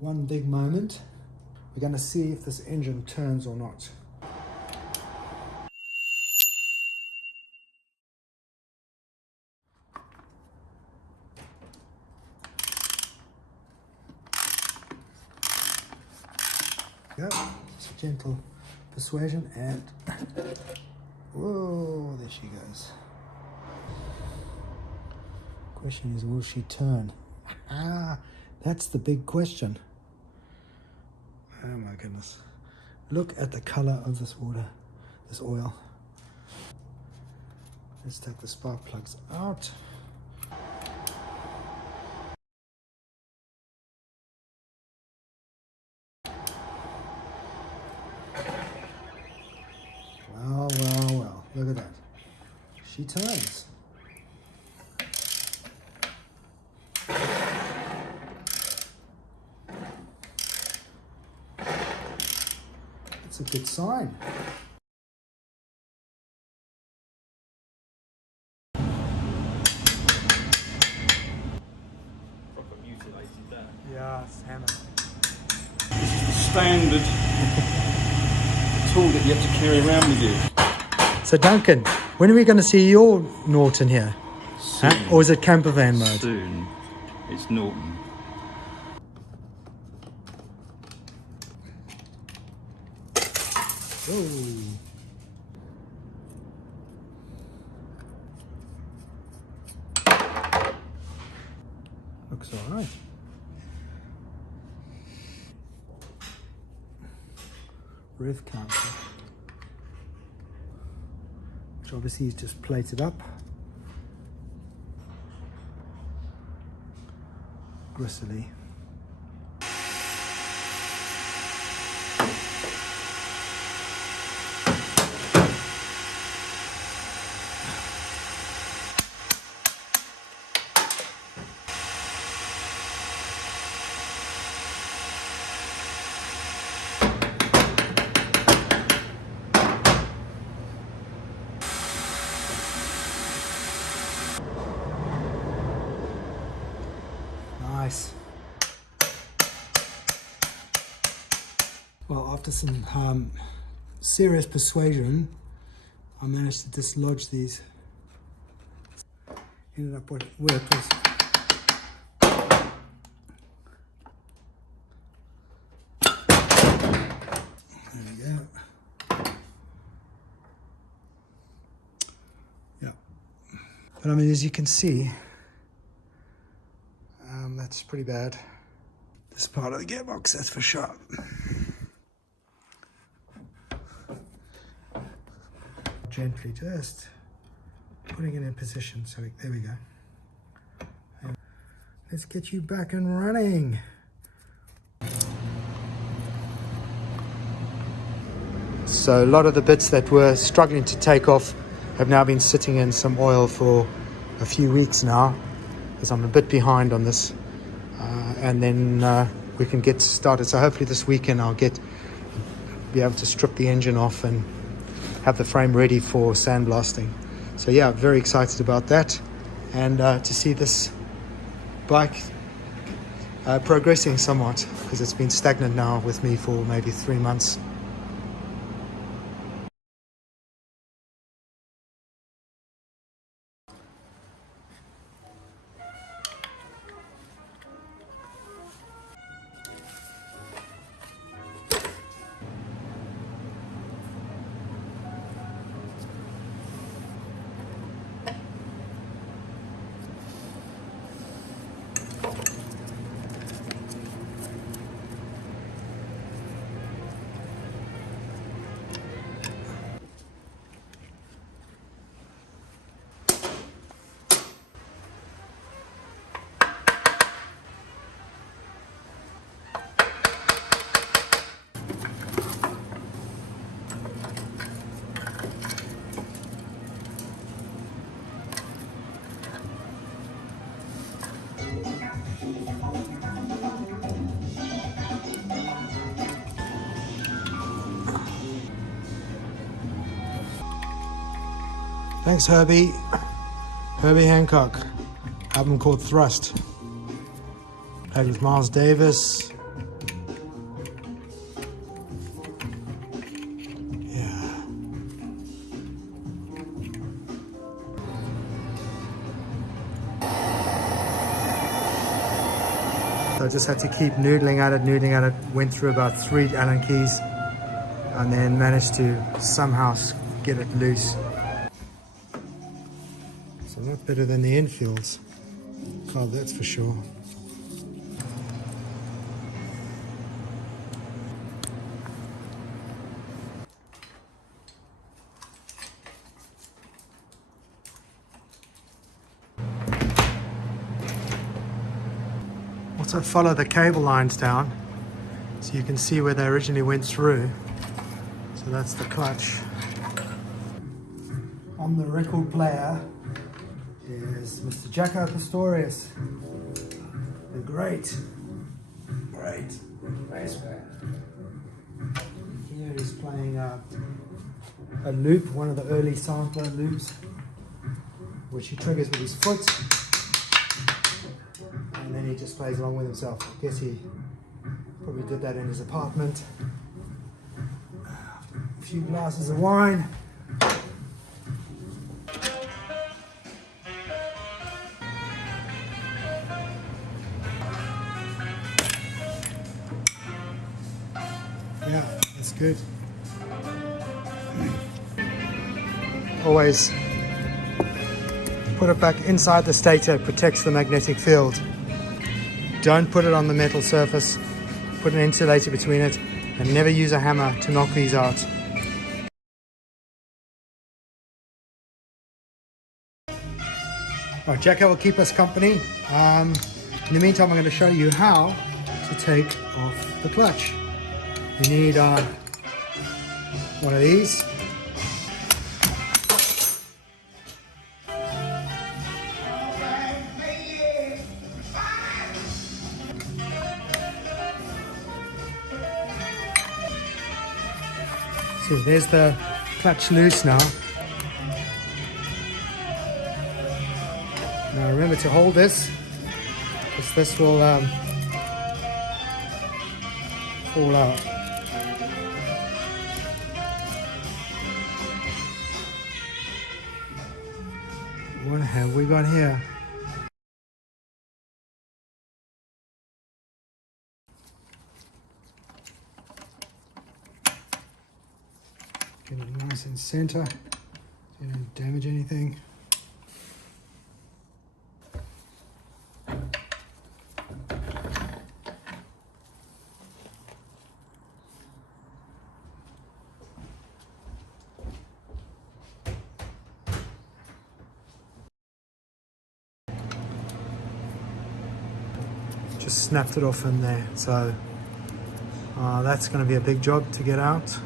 one big moment. We're going to see if this engine turns or not. Go. Just a gentle persuasion and whoa, there she goes. Question is, will she turn? That's the big question. Oh my goodness. Look at the color of this water, this oil. Let's take the spark plugs out. Well, look at that. She turns. It's a good sign. Proper mutilated that. Yeah, it's hammered. This is the standard tool that you have to carry around with you. So Duncan, when are we going to see your Norton here? Soon. Huh? Or is it camper van mode? Soon. It's Norton. Whoa. Looks all right. Rev counter, which obviously is just plated up. Gristly. Nice. Well, after some serious persuasion, I managed to dislodge these. Ended up where it was. There we go. Yeah. But I mean, as you can see, that's pretty bad. This part of the gearbox, that's for sure. Gently just putting it in position. So there we go. And let's get you back and running. So a lot of the bits that were struggling to take off have now been sitting in some oil for a few weeks now, because I'm a bit behind on this. And then we can get started. So hopefully this weekend I'll be able to strip the engine off and have the frame ready for sandblasting. So yeah, very excited about that, and to see this bike progressing somewhat, because it's been stagnant now with me for maybe 3 months. Thanks, Herbie. Herbie Hancock. Album called Thrust. Played with Miles Davis, So I just had to keep noodling at it, went through about 3 Allen keys and then managed to somehow get it loose. It's a lot better than the infields, God, that's for sure. Also follow the cable lines down so you can see where they originally went through. So that's the clutch. On the record player is Mr. Jacko Pastorius, the great bass player. Here he's playing a loop, one of the early sampler loops, which he triggers with his foot. And then he just plays along with himself. I guess he probably did that in his apartment. A few glasses of wine. Yeah, that's good. Always put it back inside the stator, it protects the magnetic field. Don't put it on the metal surface, put an insulator between it, and never use a hammer to knock these out. Right, Jacko will keep us company. In the meantime, I'm going to show you how to take off the clutch. You need one of these. So there's the clutch loose now. Now remember to hold this, because this will fall out. What have we got here? Get it nice and center, so you don't damage anything. Just snapped it off in there, so that's going to be a big job to get out.